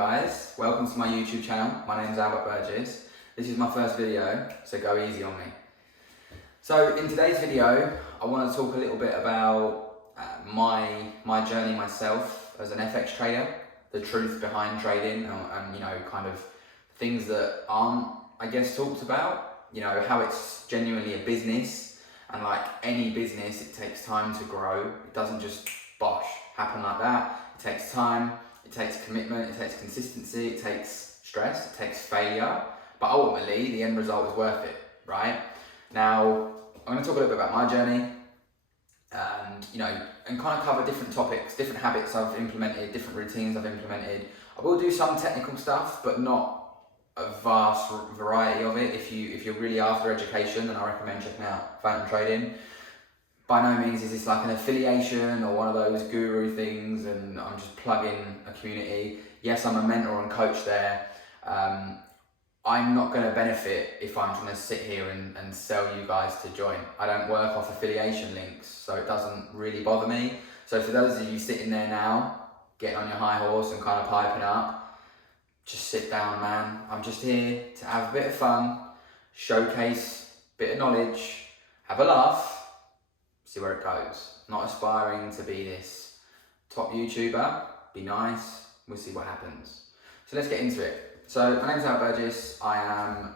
guys, welcome to my YouTube channel. My name's Albert Burgess. This is my first video, so go easy on me. So in today's video, I want to talk a little bit about my journey myself as an FX trader, the truth behind trading, and you know, kind of things that aren't, I guess, talked about. You know, how it's genuinely a business, and like any business, it takes time to grow. It doesn't just happen like that. It takes time, it takes commitment, it takes consistency, it takes stress, it takes failure, but ultimately the end result is worth it, right? Now, I'm going to talk a little bit about my journey and, you know, and kind of cover different topics, different habits I've implemented, different routines I've implemented. I will do some technical stuff, but not a vast variety of it. If you're really after education, then I recommend checking out Phantom Trading. By no means is this like an affiliation or one of those guru things and I'm just plugging a community. Yes, I'm a mentor and coach there. I'm not going to benefit if I'm trying to sit here and sell you guys to join. I don't work off affiliation links, so it doesn't really bother me. So for those of you sitting there now, getting on your high horse and kind of piping up, just sit down, man. I'm just here to have a bit of fun, showcase a bit of knowledge, have a laugh, see where it goes. Not aspiring to be this top YouTuber, be nice, we'll see what happens. So let's get into it. So my name's Albert Burgess, I am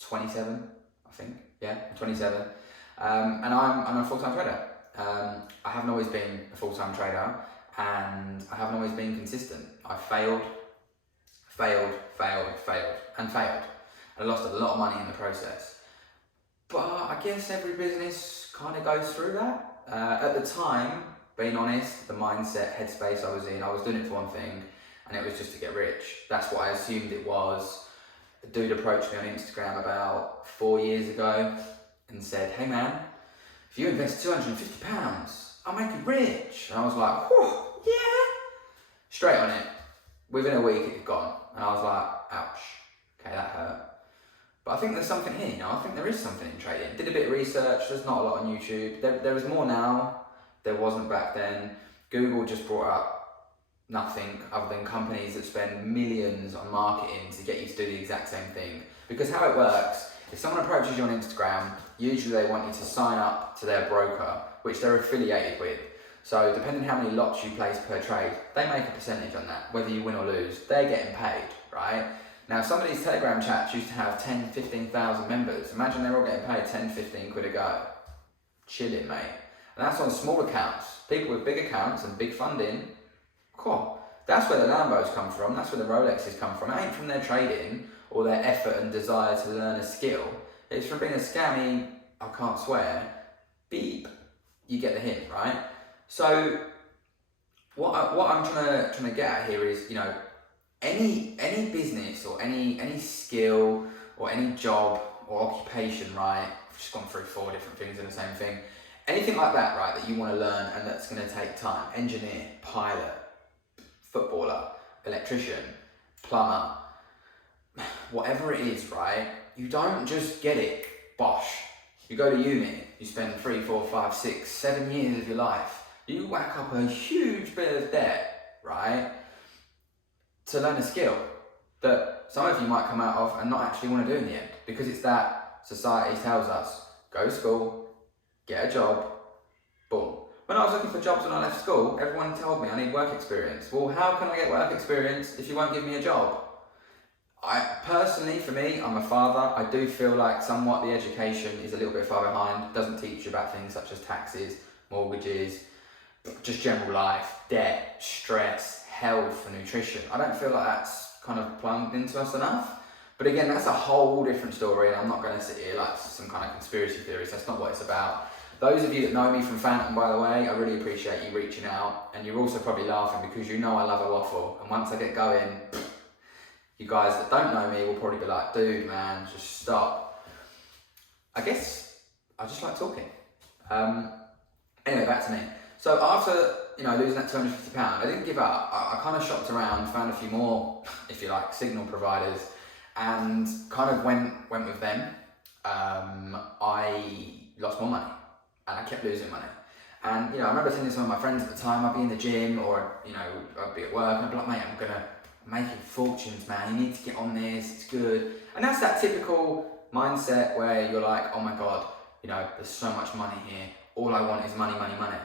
27, I think, yeah, I'm 27. And I'm a full-time trader. I haven't always been a full-time trader and I haven't always been consistent. I failed. I lost a lot of money in the process. But I guess every business kind of goes through that. At the time, being honest, the mindset, headspace I was in, I was doing it for one thing, and it was just to get rich. That's what I assumed it was. A dude approached me on Instagram about 4 years ago and said, "Hey man, if you invest £250, I'll make you rich." And I was like, "Whew, yeah." Straight on it. Within a week, it had gone. And I was like, ouch, okay, that hurt. But I think there's something here, you know, I think there is something in trading. Did a bit of research, there's not a lot on YouTube. There is more now, there wasn't back then. Google just brought up nothing other than companies that spend millions on marketing to get you to do the exact same thing. Because how it works, if someone approaches you on Instagram, usually they want you to sign up to their broker, which they're affiliated with. So depending how many lots you place per trade, they make a percentage on that. Whether you win or lose, they're getting paid, right? Now, some of these Telegram chats used to have 10, 15,000 members. Imagine they're all getting paid 10, 15 quid a go. Chilling, mate. And that's on small accounts. People with big accounts and big funding, cool. That's where the Lambos come from. That's where the Rolexes come from. It ain't from their trading or their effort and desire to learn a skill. It's from being a scammy, I can't swear, beep. You get the hint, right? So what I'm trying to get at here is, you know, any business or any skill or any job or occupation, right? I've just gone through 4 different things in the same thing. Anything like that, right, that you want to learn and that's going to take time. Engineer, pilot, footballer, electrician, plumber, whatever it is, right? You don't just get it, bosh. You go to uni, you spend 3, 4, 5, 6, 7 years of your life. You whack up a huge bit of debt, right? To learn a skill that some of you might come out of and not actually want to do in the end, because it's that society tells us, go to school, get a job, boom. When I was looking for jobs when I left school, everyone told me I need work experience. Well, how can I get work experience if you won't give me a job? Personally, for me, I'm a father. I do feel like somewhat the education is a little bit far behind. It doesn't teach you about things such as taxes, mortgages, just general life, debt, stress, health and nutrition. I don't feel like that's kind of plumbed into us enough. But again, that's a whole different story and I'm not going to sit here like some kind of conspiracy theorist. That's not what it's about. Those of you that know me from Phantom, by the way, I really appreciate you reaching out, and you're also probably laughing because you know I love a waffle, and once I get going, you guys that don't know me will probably be like, dude man, just stop. I guess I just like talking. Anyway, back to me. So after, you know, losing that £250, I didn't give up. I kind of shopped around, found a few more, if you like, signal providers, and kind of went with them. I lost more money, and I kept losing money. And, you know, I remember telling some of my friends at the time, I'd be in the gym, or, you know, I'd be at work, and I'd be like, mate, I'm I'm making fortunes, man, you need to get on this, it's good. And that's that typical mindset where you're like, oh my God, you know, there's so much money here. All I want is money, money, money.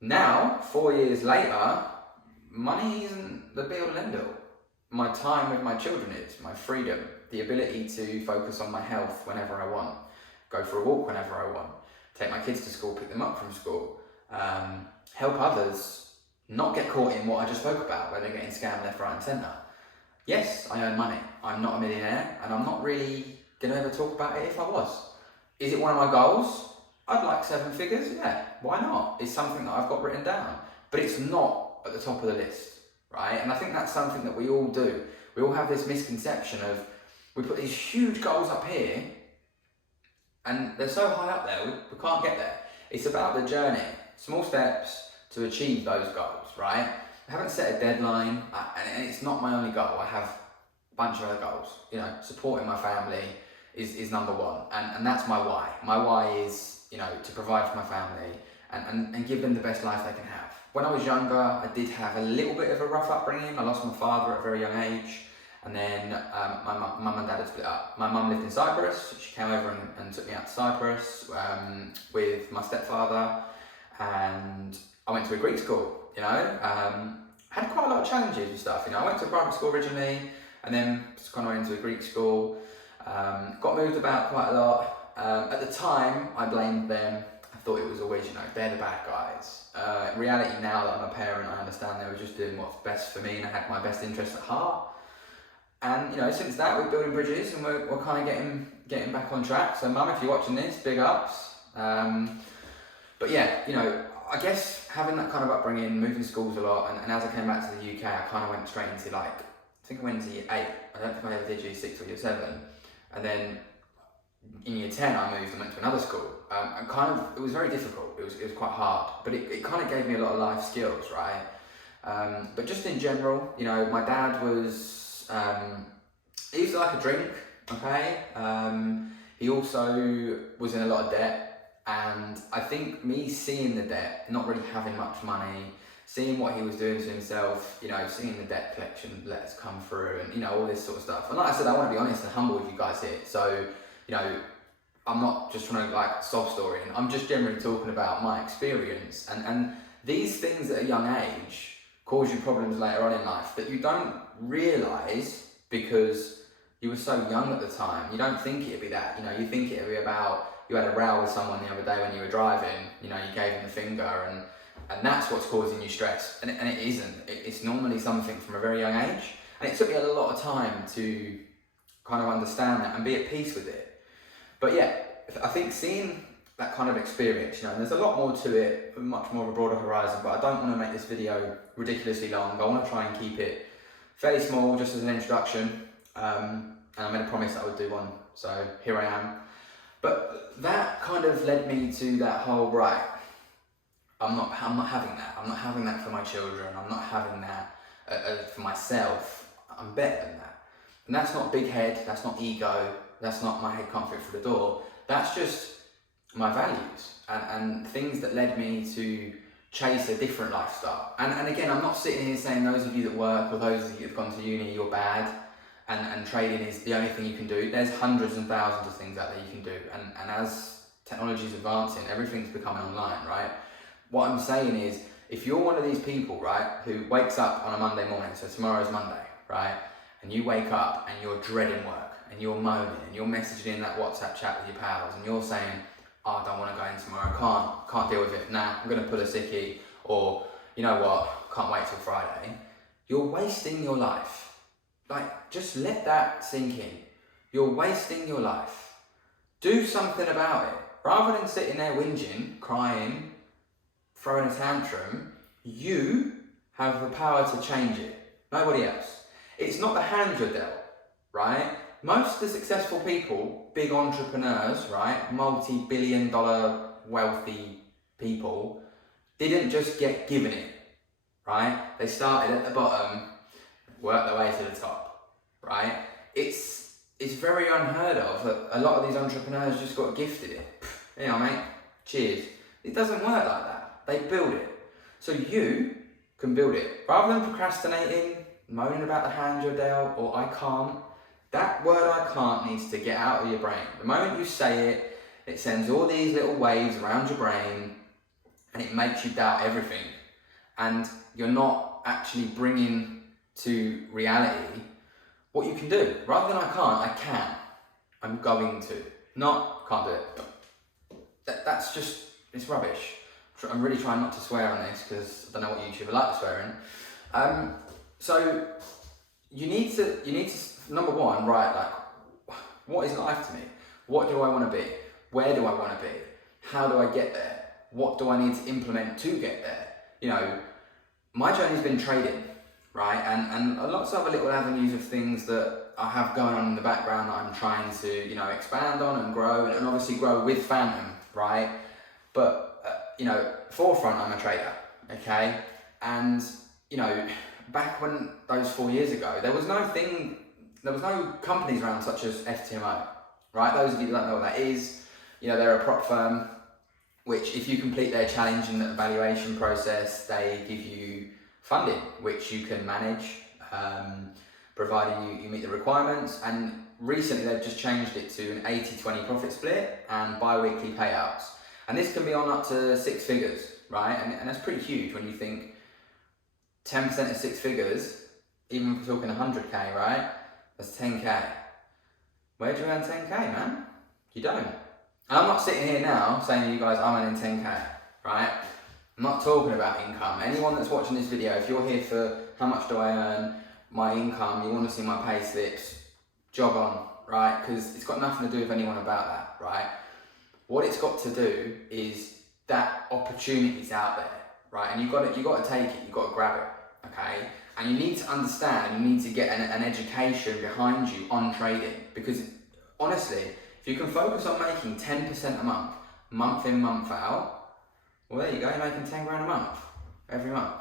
Now, 4 years later, money isn't the be-all and end-all. My time with my children is, my freedom, the ability to focus on my health whenever I want, go for a walk whenever I want, take my kids to school, pick them up from school, help others not get caught in what I just spoke about, where they're getting scammed left, right and centre. Yes, I earn money. I'm not a millionaire, and I'm not really going to ever talk about it if I was. Is it one of my goals? I'd like 7 figures, yeah, why not? It's something that I've got written down, but it's not at the top of the list, right? And I think that's something that we all do. We all have this misconception of, we put these huge goals up here, and they're so high up there, we can't get there. It's about the journey, small steps to achieve those goals, right? I haven't set a deadline, and it's not my only goal. I have a bunch of other goals. You know, supporting my family is number one, and that's my why. My why is, you know, to provide for my family and give them the best life they can have. When I was younger, I did have a little bit of a rough upbringing. I lost my father at a very young age, and then my mum and dad had split up. My mum lived in Cyprus. She came over and took me out to Cyprus with my stepfather, and I went to a Greek school, you know. Had quite a lot of challenges and stuff, you know. I went to a private school originally, and then just kind of went to a Greek school. Got moved about quite a lot. At the time, I blamed them. I thought it was always, you know, they're the bad guys. In reality, now that I'm a parent, I understand they were just doing what's best for me, and I had my best interests at heart. And, you know, since that, we're building bridges, and we're kind of getting back on track. So, Mum, if you're watching this, big ups. But yeah, you know, I guess having that kind of upbringing, moving schools a lot, and as I came back to the UK, I kind of went straight into, like, I think I went into year 8. I don't think I ever did year 6 or year 7. And then in year 10, I moved and went to another school. And kind of, it was very difficult. It was quite hard, but it kind of gave me a lot of life skills, right? But just in general, you know, my dad was, he used to like a drink, okay? He also was in a lot of debt. And I think me seeing the debt, not really having much money, seeing what he was doing to himself, you know, seeing the debt collection letters come through and, you know, all this sort of stuff. And like I said, I want to be honest and humble with you guys here. So, you know, I'm not just trying to like sob story. I'm just generally talking about my experience. And these things at a young age cause you problems later on in life that you don't realise because you were so young at the time. You don't think it'd be that, you know, you think it'd be about, you had a row with someone the other day when you were driving, you know, you gave them the finger and that's what's causing you stress. And it isn't. It's normally something from a very young age. And it took me a lot of time to kind of understand that and be at peace with it. But yeah, I think seeing that kind of experience, you know, and there's a lot more to it, much more of a broader horizon, but I don't want to make this video ridiculously long. I want to try and keep it fairly small, just as an introduction. And I made a promise that I would do one, so here I am. But that kind of led me to that whole, right, I'm not having that. I'm not having that for my children. I'm not having that for myself. I'm better than that. And that's not big head, that's not ego, that's not my head can't fit through the door. That's just my values and things that led me to chase a different lifestyle. And again, I'm not sitting here saying those of you that work or those of you that have gone to uni, you're bad. And trading is the only thing you can do. There's hundreds and thousands of things out there you can do. And as technology is advancing, everything's becoming online, right? What I'm saying is, if you're one of these people, right, who wakes up on a Monday morning, so tomorrow's Monday, right, and you wake up and you're dreading work, and you're moaning, and you're messaging in that WhatsApp chat with your pals, and you're saying, oh, I don't want to go in tomorrow, can't deal with it, nah, I'm going to pull a sickie, or, you know what, can't wait till Friday, you're wasting your life. Like, just let that sink in. You're wasting your life. Do something about it. Rather than sitting there whinging, crying, throwing a tantrum, you have the power to change it. Nobody else. It's not the hand you're dealt, right? Most of the successful people, big entrepreneurs, right, multi-billion-dollar wealthy people, didn't just get given it, right? They started at the bottom, work their way to the top, right? It's very unheard of that a lot of these entrepreneurs just got gifted it. You know, mate, cheers. It doesn't work like that. They build it. So you can build it. Rather than procrastinating, moaning about the hand you're dealt, or I can't, that word I can't needs to get out of your brain. The moment you say it, it sends all these little waves around your brain and it makes you doubt everything. And you're not actually bringing to reality what you can do. Rather than I can't, I can. I'm going to. Not, can't do it. That's just, it's rubbish. I'm really trying not to swear on this because I don't know what YouTuber like to swear in. So you need to, number one, right, like, what is life to me? What do I want to be? Where do I want to be? How do I get there? What do I need to implement to get there? You know, my journey's been trading, right? And lots of other little avenues of things that I have going on in the background that I'm trying to, you know, expand on and grow, and obviously grow with Phantom, right? But, you know, forefront, I'm a trader, okay? And, you know, back when those 4 years ago, there was no companies around such as FTMO, right? Those of you that don't know what that is, you know, they're a prop firm, which if you complete their challenge and the evaluation process, they give you funding, which you can manage, providing you meet the requirements. And recently they've just changed it to an 80-20 profit split and bi-weekly payouts. And this can be on up to 6 figures, right? And that's pretty huge when you think 10% of 6 figures, even if we're talking 100K, right? That's 10K. Where do you earn 10K, man? You don't. And I'm not sitting here now saying to you guys, I'm earning 10K, right? I'm not talking about income. Anyone that's watching this video, if you're here for how much do I earn, my income, you want to see my pay slips, jog on, right? Because it's got nothing to do with anyone about that, right? What it's got to do is that opportunity's out there, right? And you got to take it, you got to grab it, okay? And you need to understand, you need to get an education behind you on trading, because honestly, if you can focus on making 10% a month, month in, month out, well, there you go, you're making 10 grand a month, every month.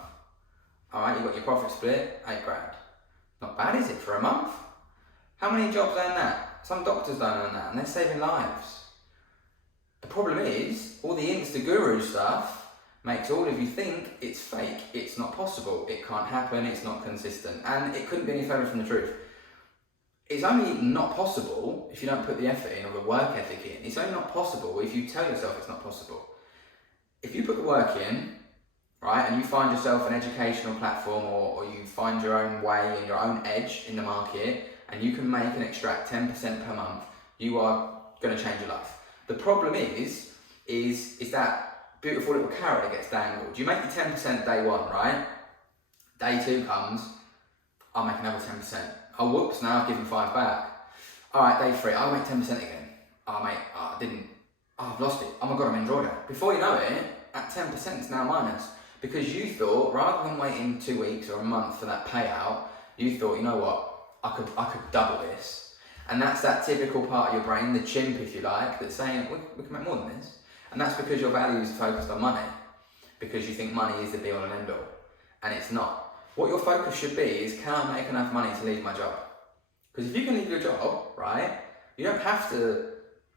All right, you've got your profit split, 8 grand. Not bad, is it, for a month? How many jobs earn that? Some doctors don't earn that, and they're saving lives. The problem is, all the Insta guru stuff makes all of you think it's fake, it's not possible, it can't happen, it's not consistent, and it couldn't be any further from the truth. It's only not possible if you don't put the effort in or the work ethic in. It's only not possible if you tell yourself it's not possible. If you put the work in, right, and you find yourself an educational platform or you find your own way and your own edge in the market, and you can make and extract 10% per month, you are going to change your life. The problem is that beautiful little carrot that gets dangled. You make the 10% day one, right? Day two comes, I'll make another 10%. Oh, whoops, now I've given 5 back. All right, day 3, I'll make 10% again. Oh, mate, I've lost it. Oh my God, I'm in drawdown. Before you know it, at 10% it's now minus. Because you thought, rather than waiting 2 weeks or a month for that payout, you thought, you know what, I could double this. And that's that typical part of your brain, the chimp, if you like, that's saying, we can make more than this. And that's because your values are focused on money. Because you think money is the be all and end all. And it's not. What your focus should be is, can I make enough money to leave my job? Because if you can leave your job, right, you don't have to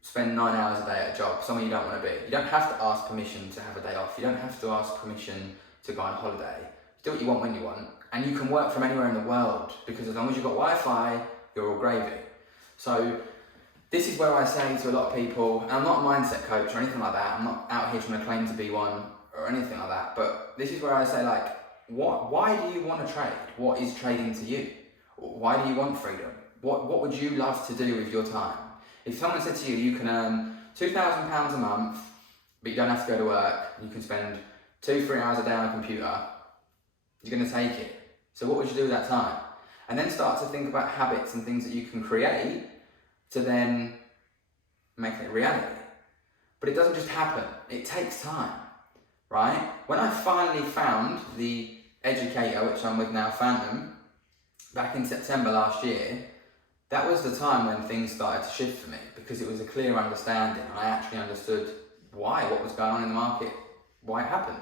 spend 9 hours a day at a job, somewhere you don't want to be. You don't have to ask permission to have a day off. You don't have to ask permission to go on holiday. You do what you want when you want. And you can work from anywhere in the world, because as long as you've got Wi-Fi, you're all gravy. So this is where I say to a lot of people, and I'm not a mindset coach or anything like that, I'm not out here trying to claim to be one or anything like that, but this is where I say, like, why do you want to trade? What is trading to you? Why do you want freedom? What would you love to do with your time? If someone said to you, you can earn £2,000 a month, but you don't have to go to work, you can spend 2-3 hours a day on a computer, you're going to take it. So what would you do with that time? And then start to think about habits and things that you can create to then make it reality. But it doesn't just happen, it takes time, right? When I finally found the educator, which I'm with now, Phantom, back in September last year, that was the time when things started to shift for me, because it was a clear understanding and I actually understood what was going on in the market, why it happened.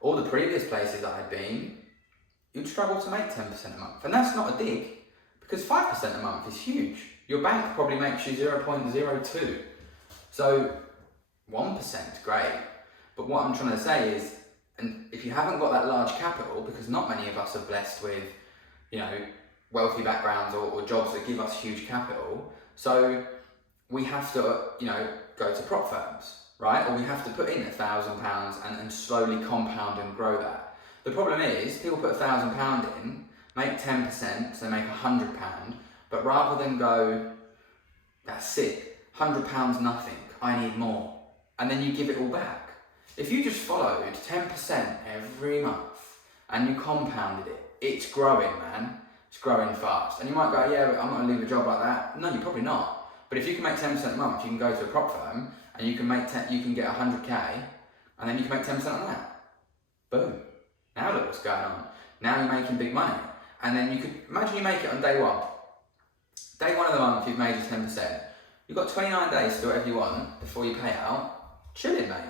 All the previous places that I'd been, you'd struggle to make 10% a month. And that's not a dig, because 5% a month is huge. Your bank probably makes you 0.02. So 1%, great. But what I'm trying to say is, and if you haven't got that large capital, because not many of us are blessed with, wealthy backgrounds or jobs that give us huge capital. So we have to, go to prop firms, right? Or we have to put in £1,000 and slowly compound and grow that. The problem is, people put £1,000 in, make 10%, so they make £100, but rather than go, that's sick, £100 nothing, I need more, and then you give it all back. If you just followed 10% every month and you compounded it, it's growing, man. It's growing fast. And you might go, yeah, but I'm not gonna leave a job like that. No, you're probably not. But if you can make 10% a month, you can go to a prop firm and you can get 100K, and then you can make 10% on that. Boom. Now look what's going on. Now you're making big money. And then you could, imagine you make it on day one. Day one of the month, you've made your 10%. You've got 29 days to do whatever you want before you pay out. Chilling, mate.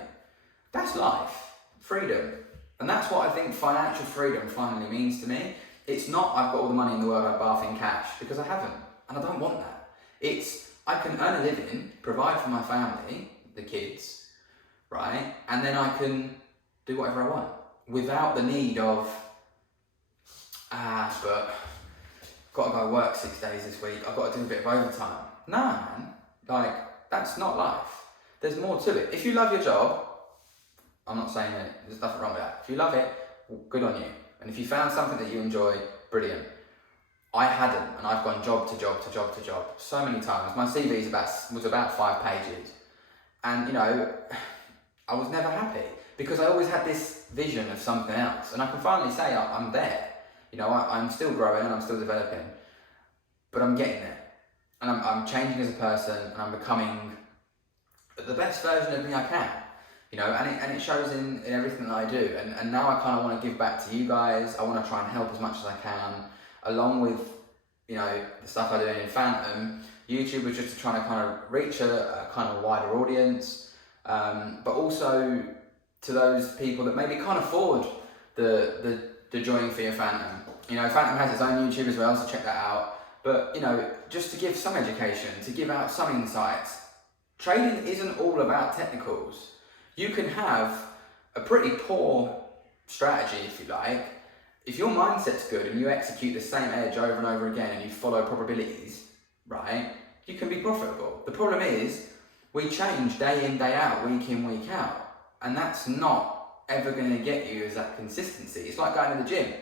That's life. Freedom. And that's what I think financial freedom finally means to me. It's not, I've got all the money in the world, I bath in cash, because I haven't. And I don't want that. It's, I can earn a living, provide for my family, the kids, right? And then I can do whatever I want without the need of, but got to go work 6 days this week, I've got to do a bit of overtime. Nah, man, that's not life. There's more to it. If you love your job, I'm not saying that there's nothing wrong with that. If you love it, good on you. And if you found something that you enjoy, brilliant. I hadn't, and I've gone job to job to job to job so many times. My CV was about 5 pages. And I was never happy because I always had this vision of something else. And I can finally say I'm there. I'm still growing and I'm still developing, but I'm getting there. And I'm changing as a person, and I'm becoming the best version of me I can. And it shows in everything that I do. And now I kind of want to give back to you guys. I want to try and help as much as I can, along with, the stuff I do in Phantom. YouTube was just trying to kind of reach a kind of wider audience, but also to those people that maybe can't afford the joining fee of Phantom. Phantom has its own YouTube as well, so check that out. But, just to give some education, to give out some insights. Trading isn't all about technicals. You can have a pretty poor strategy, if you like. If your mindset's good and you execute the same edge over and over again and you follow probabilities, right, you can be profitable. The problem is, we change day in, day out, week in, week out. And that's not ever going to get you as that consistency. It's like going to the gym.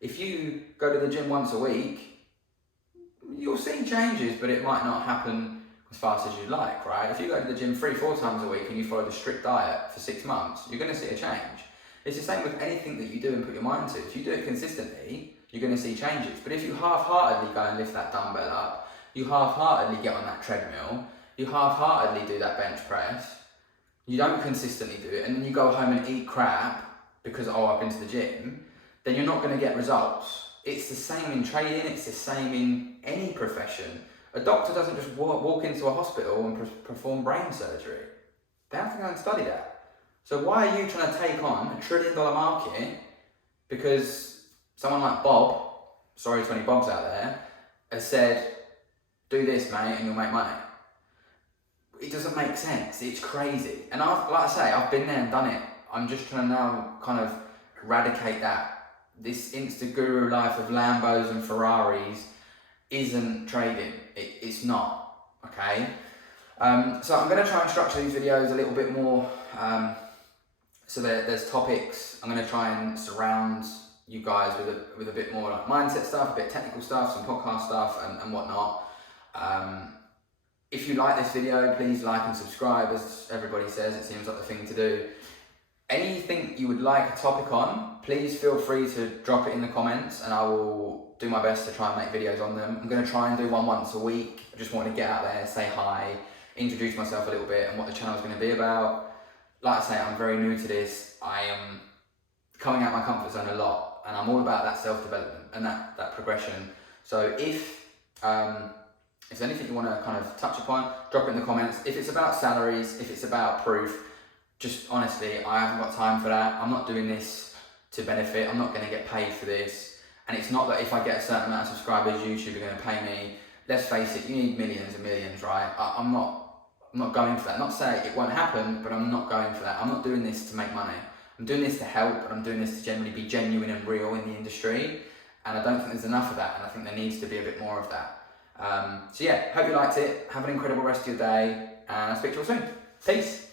If you go to the gym once a week, you'll see changes, but it might not happen as fast as you'd like, right? If you go to the gym 3-4 times a week and you follow the strict diet for 6 months, you're going to see a change. It's the same with anything that you do and put your mind to. If you do it consistently, you're going to see changes. But if you half-heartedly go and lift that dumbbell up, you half-heartedly get on that treadmill, you half-heartedly do that bench press, you don't consistently do it, and then you go home and eat crap because, I've been to the gym, then you're not going to get results. It's the same in trading, it's the same in any profession. A doctor doesn't just walk into a hospital and perform brain surgery. They have to go and study that. So why are you trying to take on $1 trillion market because someone like Bob, sorry to any Bobs out there, has said, do this, mate, and you'll make money? It doesn't make sense. It's crazy. And I've been there and done it. I'm just trying to now kind of eradicate that. This Insta-guru life of Lambos and Ferraris isn't trading. It's not, okay? So I'm going to try and structure these videos a little bit more. So there's topics. I'm going to try and surround you guys with a bit more like mindset stuff, a bit technical stuff, some podcast stuff and whatnot. If you like this video, please like and subscribe. As everybody says, it seems like the thing to do. Anything you would like a topic on, please feel free to drop it in the comments and I will do my best to try and make videos on them. I'm going to try and do one once a week. I just want to get out there, say hi, introduce myself a little bit and what the channel is going to be about. Like I say, I'm very new to this. I am coming out my comfort zone a lot and I'm all about that self-development and that progression. So if there's anything you want to kind of touch upon, drop it in the comments. If it's about salaries, if it's about proof, just honestly, I haven't got time for that. I'm not doing this to benefit. I'm not going to get paid for this. And it's not that if I get a certain amount of subscribers, YouTube are going to pay me. Let's face it, you need millions and millions, right? I'm not going for that. Not saying it won't happen, but I'm not going for that. I'm not doing this to make money. I'm doing this to help, and I'm doing this to generally be genuine and real in the industry. and I don't think there's enough of that, and I think there needs to be a bit more of that. So yeah, hope you liked it. Have an incredible rest of your day, and I'll speak to you all soon. Peace.